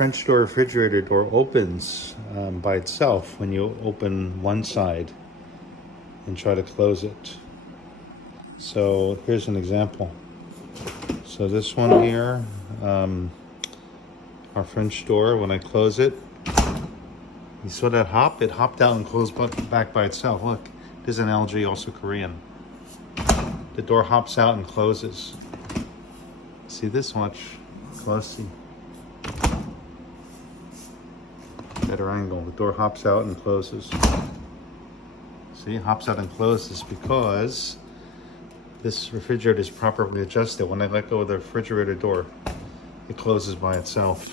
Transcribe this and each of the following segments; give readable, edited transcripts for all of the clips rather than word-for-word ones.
French door refrigerator door opens by itself when you open one side and try to close it. So here's an example. So this one here, our French door, when I close it, you saw that hop? It hopped out and closed back by itself. Look, there's an LG, also Korean. The door hops out and closes. See this much closely. Better angle. The door hops out and closes. See, it hops out and closes because this refrigerator is properly adjusted. When I let go of the refrigerator door, it closes by itself.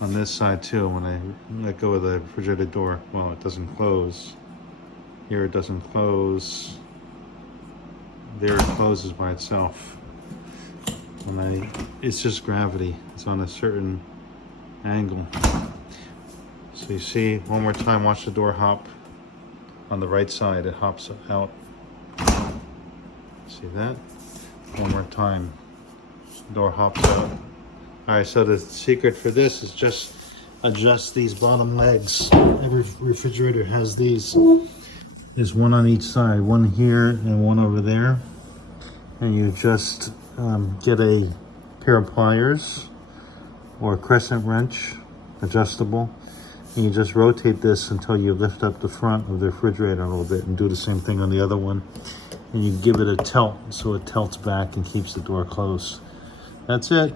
On this side too, when I let go of the refrigerator door, well, it doesn't close. Here it doesn't close. There it closes by itself. It's just gravity. It's on a certain angle. So you see, one more time, watch the door hop. On the right side, it hops out. See that? One more time. Door hops out. All right, so the secret for this is just adjust these bottom legs. Every refrigerator has these. There's one on each side, one here and one over there. And you just get a pair of pliers or a crescent wrench, adjustable. And you just rotate this until you lift up the front of the refrigerator a little bit, and do the same thing on the other one. And you give it a tilt so it tilts back and keeps the door closed. That's it.